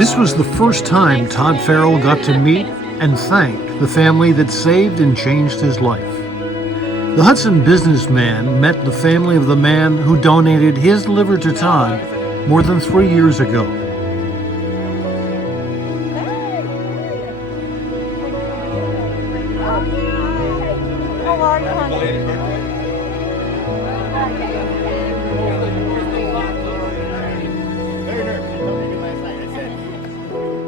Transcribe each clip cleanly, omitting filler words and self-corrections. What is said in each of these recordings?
This was the first time Todd Farrell got to meet and thank the family that saved and changed his life. The Hudson businessman met the family of the man who donated his liver to Todd more than 3 years ago. How are you, honey?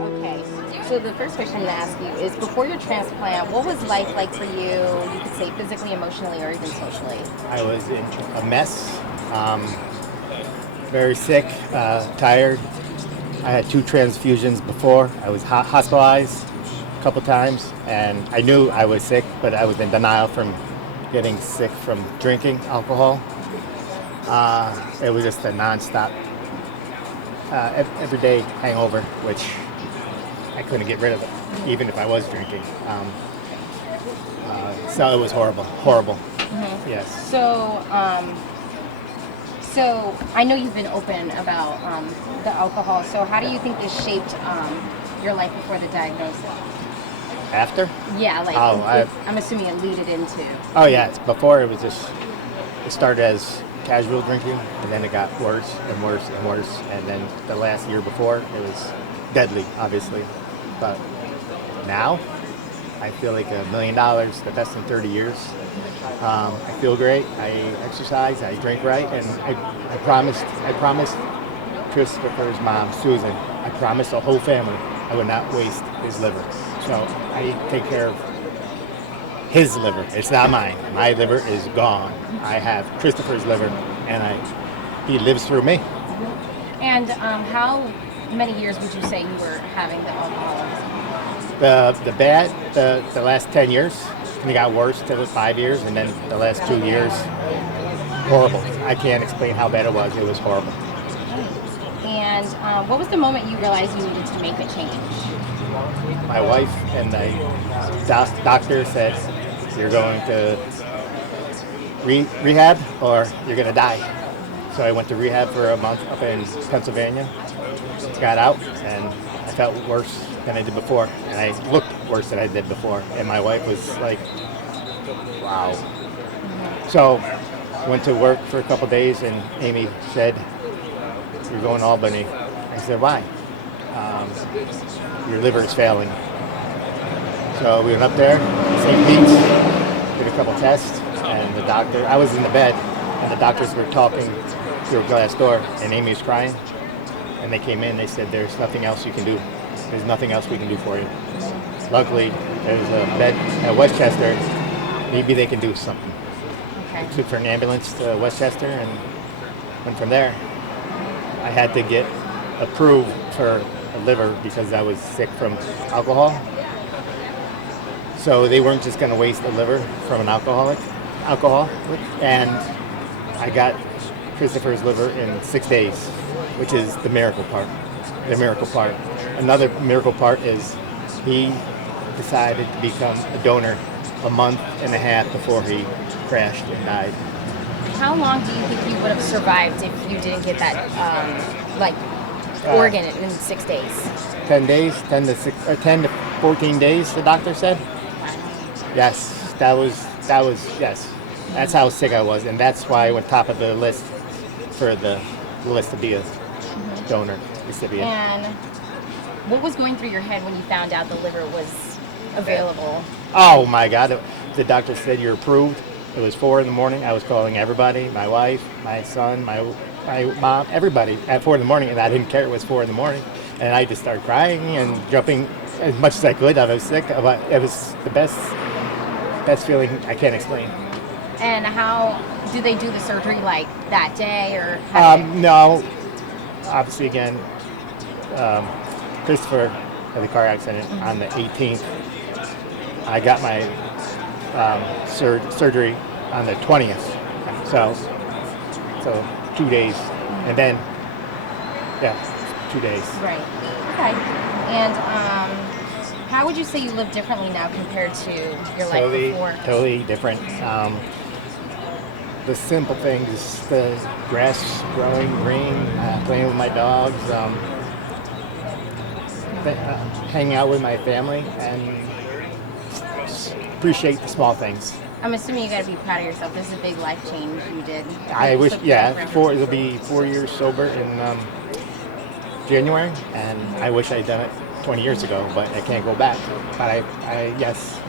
Okay, so the first question I'm going to ask you is, before your transplant, what was life like for you? You could say physically, emotionally, or even socially. I was in a mess, very sick, tired. I had 2 transfusions before. I was hospitalized a couple times, and I knew I was sick, but I was in denial from getting sick from drinking alcohol. It was just a nonstop, everyday hangover, which I couldn't get rid of it, even if I was drinking. So it was horrible. Mm-hmm. Yes. So I know you've been open about the alcohol. So how do you think this shaped your life before the diagnosis? After? Yeah, like Oh, I'm assuming it leaded into. Oh yeah, before it was just, it started as casual drinking, and then it got worse and worse and worse, and then the last year before it was deadly, obviously. But now I feel like $1 million, the best in 30 years. I feel great. I exercise. I drink right, and I promised Christopher's mom, Susan. I promised the whole family I would not waste his liver. So I take care of his liver. It's not mine. My liver is gone. I have Christopher's liver, and he lives through me. And how many years would you say you were having the alcoholism? The last 10 years, and it got worse till 5 years, and then the last 2 years, horrible. I can't explain how bad it was. It was horrible. And what was the moment you realized you needed to make a change? My wife and the doctor said, you're going to rehab or you're going to die. So I went to rehab for a month up in Pennsylvania, got out, and I felt worse than I did before, and I looked worse than I did before, and my wife was like, wow. So went to work for a couple days, and Amy said, you're going to Albany. I said, why? Your liver is failing. So we went up there, St. Pete's, did a couple tests, and the doctor, I was in the bed, and the doctors were talking through a glass door, and Amy was crying, and they came in, they said, there's nothing else you can do. There's nothing else we can do for you. Luckily, there's a bed at Westchester. Maybe they can do something. Okay. I took for an ambulance to Westchester and went from there. I had to get approved for a liver because I was sick from alcohol. So they weren't just going to waste a liver from an alcohol, and I got Christopher's liver in 6 days, which is the miracle part. Another miracle part is he decided to become a donor a month and a half before he crashed and died. How long do you think you would have survived if you didn't get that, organ in 6 days? 10 days, 10 to 14 days, the doctor said. Yes, that was, yes. That's how sick I was, and that's why I went top of the list for the list to be a donor recipient. And what was going through your head when you found out the liver was available? Oh my God, the doctor said you're approved. It was 4 in the morning. I was calling everybody, my wife, my son, my mom, everybody at 4 in the morning, and I didn't care it was 4 in the morning. And I just started crying and jumping as much as I could. I was sick, but it was the best feeling I can't explain. And how do they do the surgery, like that day, or no, obviously again, Christopher had a car accident on the 18th. I got my surgery on the 20th, so 2 days, and then 2 days. Right. Okay. And how would you say you live differently now compared to your life before? Totally different. The simple things, the grass growing green, playing with my dogs. hanging out with my family and just appreciate the small things. I'm assuming you got to be proud of yourself. This is a big life change you did. I wish, Flip yeah, life around. it'll be 4 years sober in January, and I wish I'd done it 20 years ago, but I can't go back. But yes.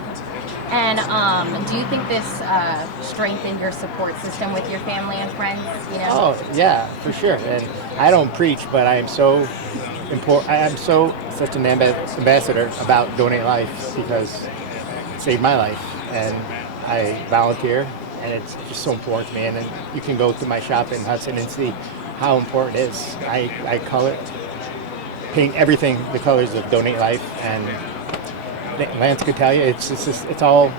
And do you think this strengthened your support system with your family and friends? You know. Oh, yeah, for sure. And I don't preach, but I am so important. I am such an ambassador about Donate Life because it saved my life, and I volunteer, and it's just so important to me. And then you can go to my shop in Hudson and see how important it is. I color, paint everything the colors of Donate Life, and Lance could tell you it's all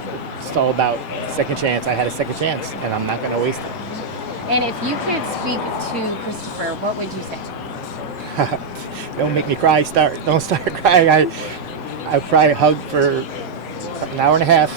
about second chance. I had a second chance, and I'm not going to waste it. And if you could speak to Christopher, what would you say? Don't make me cry. Don't start crying. I probably hugged for an hour and a half.